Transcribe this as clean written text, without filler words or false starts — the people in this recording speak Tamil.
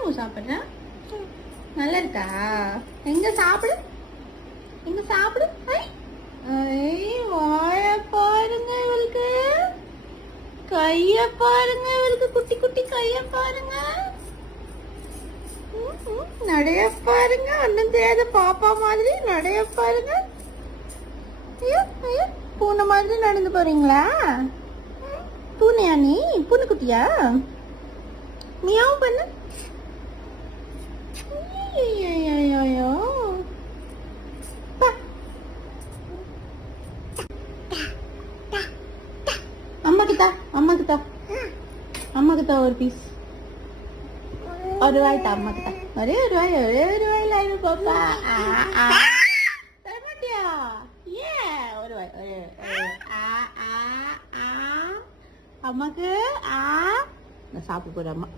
என்னமோ சாப்பிட்ற? நல்லா இருக்கா? எங்க சாப்பிடு, எங்க சாப்பிடு. வாய பாருங்க இவளுக்கு, கைய பாருங்க இவளுக்கு, குட்டி குட்டி கைய பாருங்க, நடைய பாருங்க, ஒன்னும் தெரியாத பாப்பா மாதிரி நடைய பாருங்க. ஐயோ ஐயோ, பூனை மாதிரி நடந்து போறீங்களா? பூனையா நீ? பூனை குட்டியா? மியாவும் பண்ணு. ஐயோ, அம்மாக்குதா, அம்மாக்குதா, அம்மாக்குதா ஒரு பீஸ், ஒரு வாய்த்தா அம்மாக்குதா, ஒரே ஒரு வாய், ஒரே ஒரு வாயில ஆயிரு பாப்பா. தரமாட்டியா? ஏன்? ஒரு வாய், ஒரே அம்மாக்கு நான் சாப்பிட போறேன் அம்மா.